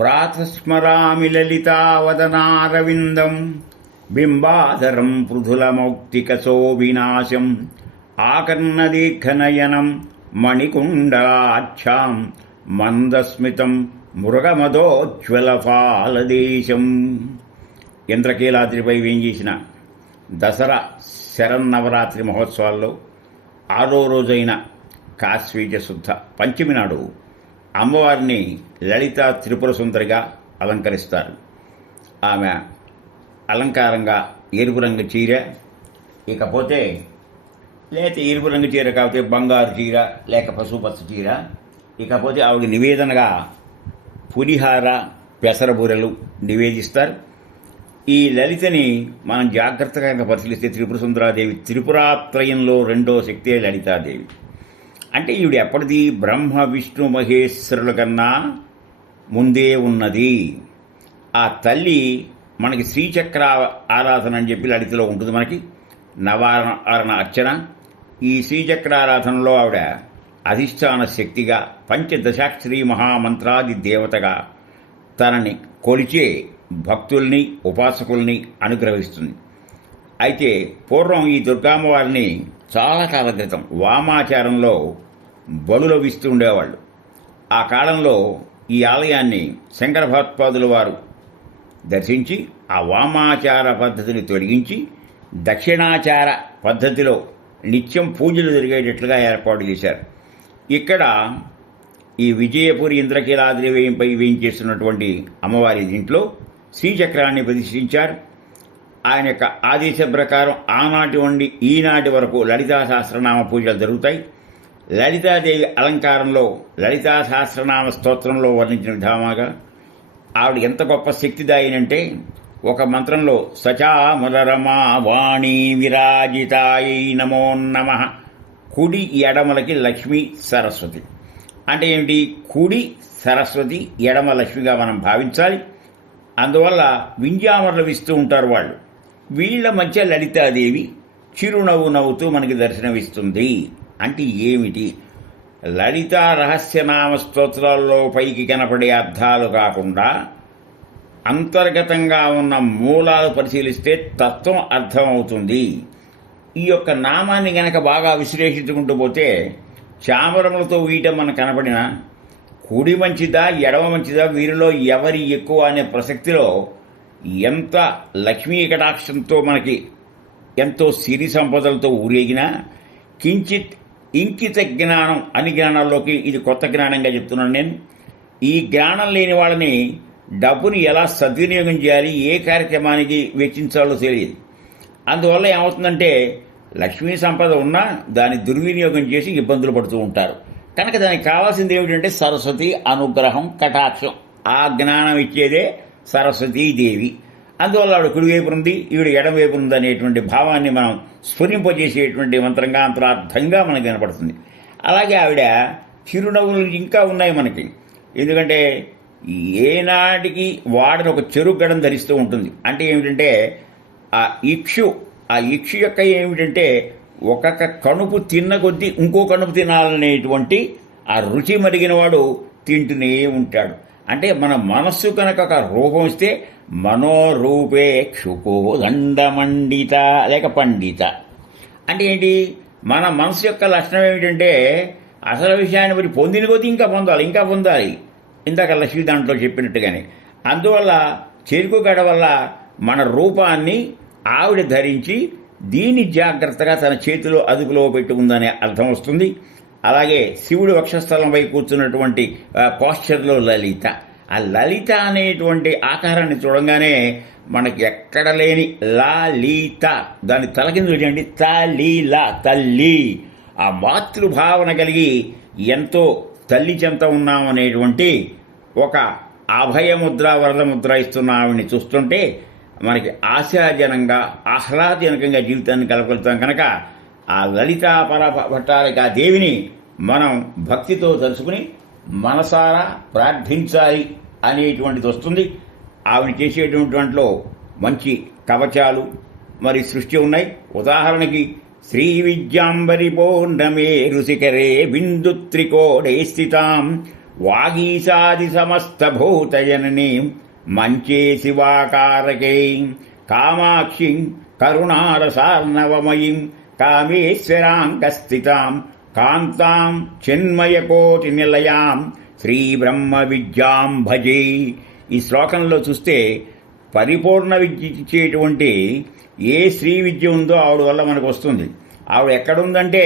ప్రాతస్మరామి లలితావదనారవిందం బింబాధరం పృథులమౌక్తికశోభినాశం ఆకర్ణదీర్ఘనయనం మణికుండలాక్షాం మందస్మితం మృగమదోజ్వలఫాలదేశం. ఇంద్రకీలాద్రిపై వేంచేసిన దసరా శరన్నవరాత్రి మహోత్సవాల్లో 6వ రోజైన కాశ్వీజ శుద్ధ పంచమి నాడు అమ్మవారిని లలితా త్రిపుర సుందరిగా అలంకరిస్తారు. ఆమె అలంకారంగా ఎరుపు రంగు చీర, ఇకపోతే లేక ఎరుపు రంగు చీర కాకపోతే బంగారు చీర లేక పసుపచ్చ చీర, ఇకపోతే ఆవిడ నివేదనగా పులిహార పెసరబూరెలు నివేదిస్తారు. ఈ లలితని మనం జాగ్రత్తగా పరిశీలిస్తే త్రిపుర సుందరాదేవి త్రిపురాత్రయంలో 2వ శక్తే లలితాదేవి. అంటే ఈవిడ ఎప్పటిది బ్రహ్మ విష్ణు మహేశ్వరుల కన్నా ముందే ఉన్నది. ఆ తల్లి మనకి శ్రీచక్ర ఆరాధన అని చెప్పి లలితలో ఉంటుంది. మనకి నవారణ అర్చన. ఈ శ్రీచక్ర ఆరాధనలో ఆవిడ అధిష్టాన శక్తిగా పంచదశాక్షరి మహామంత్రాది దేవతగా తనని కొలిచే భక్తుల్ని ఉపాసకుల్ని అనుగ్రహిస్తుంది. అయితే పూర్వం ఈ దుర్గామ్మవారిని చాలా కాలం క్రితం వామాచారంలో బలులవిస్తూ ఉండేవాళ్ళు. ఆ కాలంలో ఈ ఆలయాన్ని శంకర భగవత్పాదుల వారు దర్శించి ఆ వామాచార పద్ధతిని తొలగించి దక్షిణాచార పద్ధతిలో నిత్యం పూజలు జరిగేటట్లుగా ఏర్పాటు చేశారు. ఇక్కడ ఈ విజయపురి ఇంద్రకీలాద్రిపై వేయించేస్తున్నటువంటి అమ్మవారి దీంట్లో శ్రీచక్రాన్ని ప్రతిష్ఠించారు. ఆయన యొక్క ఆదేశ ప్రకారం ఆనాటి నుండి ఈనాటి వరకు లలితా సహస్రనామ పూజలు జరుగుతాయి. లలితాదేవి అలంకారంలో లలితా సహస్రనామ స్తోత్రంలో వర్ణించిన విధానంగా ఆవిడ ఎంత గొప్ప శక్తిదాయినంటే ఒక మంత్రంలో సచామరమా వాణి విరాజితాయై నమో నమః, కుడి ఎడమలకి లక్ష్మీ సరస్వతి. అంటే ఏమిటి? కుడి సరస్వతి, ఎడమ లక్ష్మిగా మనం భావించాలి. అందువల్ల వింజామరలు ఇస్తూ ఉంటారు వాళ్ళు. వీళ్ల మధ్య లలితాదేవి చిరునవ్వు నవ్వుతూ మనకి దర్శనమిస్తుంది. అంటే ఏమిటి? లలితా రహస్యనామ స్తోత్రాల్లో పైకి కనపడే అర్థాలు కాకుండా అంతర్గతంగా ఉన్న మూలాలు పరిశీలిస్తే తత్వం అర్థమవుతుంది. ఈ యొక్క నామాన్ని గనక బాగా విశ్లేషించుకుంటూ పోతే చామరములతో వీయటం మనకు కనపడిన కుడి మంచిదా ఎడమ మంచిదా, వీరిలో ఎవరి ఎక్కువ అనే ప్రసక్తిలో ఎంత లక్ష్మీ కటాక్షంతో మనకి ఎంతో సిరి సంపదలతో ఊరేగినా కించిత్ ఇంకిత జ్ఞానం అన్ని జ్ఞానాల్లోకి ఇది కొత్త జ్ఞానంగా చెప్తున్నాను నేను. ఈ జ్ఞానం లేని వాళ్ళని డబ్బుని ఎలా సద్వినియోగం చేయాలి, ఏ కార్యక్రమానికి వెచ్చించాలో తెలియదు. అందువల్ల ఏమవుతుందంటే లక్ష్మీ సంపద ఉన్నా దాన్ని దుర్వినియోగం చేసి ఇబ్బందులు పడుతూ ఉంటారు. కనుక దానికి కావాల్సింది ఏమిటంటే సరస్వతి అనుగ్రహం, కటాక్షం. ఆ జ్ఞానం ఇచ్చేదే సరస్వతీదేవి. అందువల్ల ఆవిడ కుడివైపు ఉంది, ఈవిడ ఎడమవైపు ఉంది అనేటువంటి భావాన్ని మనం స్ఫురింపజేసేటువంటి మంత్రంగా అంతరార్థంగా మనకు కనపడుతుంది. అలాగే ఆవిడ చిరునవ్వులు ఇంకా ఉన్నాయి మనకి. ఎందుకంటే ఏనాటికి వాడని ఒక చెరుగడం ధరిస్తూ ఉంటుంది. అంటే ఏమిటంటే ఆ ఇక్షు యొక్క ఏమిటంటే ఒక్కొక్క కణుపు తిన్న కొద్దీ ఇంకో కణుపు తినాలనేటువంటి ఆ రుచి మరిగిన వాడు తింటూనే ఉంటాడు. అంటే మన మనస్సు కనుక ఒక రూపం ఇస్తే మనోరూపే క్షుకో దండమండిత లేక పండిత. అంటే ఏంటి? మన మనసు యొక్క లక్షణం ఏమిటంటే అసలు విషయాన్ని మరి పొందిన కొద్దీ ఇంకా పొందాలి. ఇందాక లక్ష్మీ దాంట్లో చెప్పినట్టుగానే. అందువల్ల చెరుకు గడ వల్ల మన రూపాన్ని ఆవిడ ధరించి దీన్ని జాగ్రత్తగా తన చేతిలో అదుపులో పెట్టుకుందనే అర్థం వస్తుంది. అలాగే శివుడు వక్షస్థలంపై కూర్చున్నటువంటి పోస్చర్లో లలిత. ఆ లలిత అనేటువంటి ఆకారాన్ని చూడంగానే మనకి ఎక్కడ లేని లాలీత, దాన్ని తలకింద చూడండి, తలీలా తల్లి. ఆ మాతృభావన కలిగి ఎంతో తల్లి చెంత ఉన్నామనేటువంటి ఒక అభయముద్ర వరదముద్ర ఇస్తున్న ఆవిడ్ని చూస్తుంటే మనకి ఆశాజనంగా ఆహ్లాదజనకంగా జీవితాన్ని కలగలుగుతాం. కనుక ఆ లలితా భట్టారికా దేవిని మనం భక్తితో తలుచుకుని మనసారా ప్రార్థించాలి అనేటువంటిది వస్తుంది. ఆవిడ చేసేటువంటి దాంట్లో మంచి కవచాలు మరి సృష్టి ఉన్నాయి. ఉదాహరణకి శ్రీ విద్యాంబరి పౌర్ణమే ఋషికరే బిందు త్రికోడే స్థితాం వాగీశాది సమస్త భూతజననీ మంచే శివాకారకే కామాక్షి కరుణారసార్ణవమయీం కామేశ్వరాంకస్థితాం కాంతాం చిన్మయకోటి నిలయాం శ్రీబ్రహ్మ విద్యాం భజే. ఈ శ్లోకంలో చూస్తే పరిపూర్ణ విద్య ఇచ్చేటువంటి ఏ శ్రీ విద్య ఉందో ఆవిడ వల్ల మనకు వస్తుంది. ఆవిడ ఎక్కడుందంటే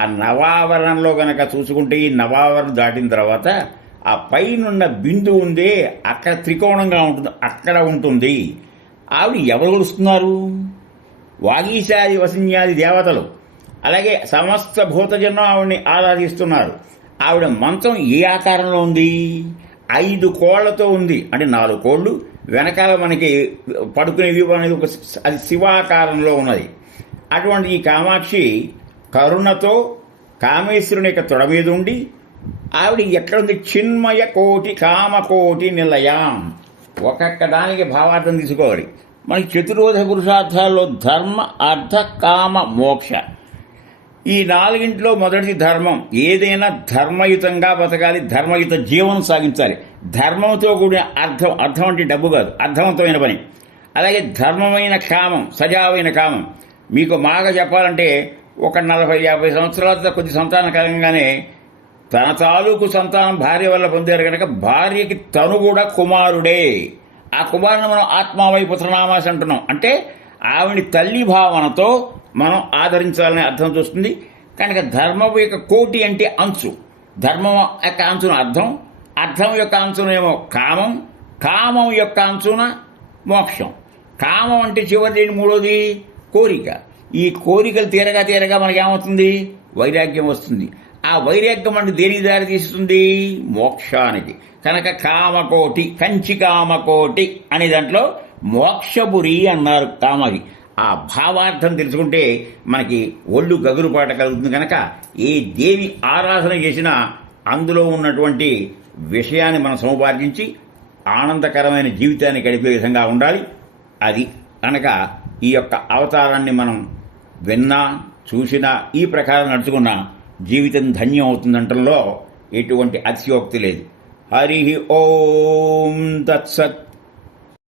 ఆ నవావరణంలో గనక చూసుకుంటే, ఈ నవావరణ దాటిన తర్వాత ఆ పైనున్న బిందువు ఉందే అక్కడ త్రికోణంగా ఉంటుంది, అక్కడ ఉంటుంది. ఆవిడ ఎవరు కొలుస్తున్నారు? వాగీశాది వసిన్యాది దేవతలు, అలాగే సమస్త భూతజనం ఆవిడని ఆరాధిస్తున్నారు. ఆవిడ మంచం ఏ ఆకారంలో ఉంది? 5 కోళ్లతో ఉంది. అంటే 4 కోళ్లు వెనకాల మనకి పడుకునే వ్యూహం అనేది అది శివాకారంలో ఉన్నది. అటువంటి ఈ కామాక్షి కరుణతో కామేశ్వరుని యొక్క తొడ మీద ఉండి ఆవిడ ఎక్కడుంది? చిన్మయ కోటి కామకోటి నిలయాం. ఒక్కొక్క దానికి భావార్థం తీసుకోవాలి. మనకి చతుర్వేద పురుషార్థాల్లో ధర్మ, అర్థ, కామ, మోక్ష, ఈ 4ంటిలో మొదటిది ధర్మం. ఏదైనా ధర్మయుతంగా బతకాలి, ధర్మయుత జీవనం సాగించాలి. ధర్మంతో కూడిన అర్థం, అర్థం అంటే డబ్బు కాదు, అర్థవంతమైన పని. అలాగే ధర్మమైన కామం, సజావైన కామం. మీకు మాగా చెప్పాలంటే ఒక 40-50 సంవత్సరాల కొద్ది సంతానం కలగంగానే తన తాలూకు సంతానం భార్య వల్ల పొందారు కనుక భార్యకి తను కూడా కుమారుడే. ఆ కుమారుని మనం ఆత్మావై పుత్రనామాసి అంటున్నాం. అంటే ఆవిడ తల్లి భావనతో మనం ఆదరించాలనే అర్థం చూస్తుంది. కనుక ధర్మం యొక్క కోటి అంటే అంచు, ధర్మం యొక్క అంచున అర్థం, అర్థం యొక్క అంచునేమో కామం, కామం యొక్క అంచున మోక్షం. కామం అంటే చివరి 3వది కోరిక. ఈ కోరికలు తీరగా తీరగా మనకేమవుతుంది? వైరాగ్యం వస్తుంది. ఆ వైరాగ్యం అంటే దేనికి దారి తీస్తుంది? మోక్షానికి. కనుక కామకోటి, కంచి కామకోటి అనే దాంట్లో మోక్షపురి అన్నారు కామది. ఆ భావార్థం తెలుసుకుంటే మనకి ఒళ్ళు గగురుపాట కలుగుతుంది. కనుక ఏ దేవి ఆరాధన చేసినా అందులో ఉన్నటువంటి విషయాన్ని మనం సముపార్జించి ఆనందకరమైన జీవితాన్ని గడిపే విధంగా ఉండాలి. అది కనుక ఈ యొక్క అవతారాన్ని మనం విన్నా, చూసినా, ఈ ప్రకారం నడుచుకున్నా జీవితం ధన్యం అవుతుందంటంలో ఎటువంటి అతిశయోక్తి లేదు. హరి ఓం తత్సత్.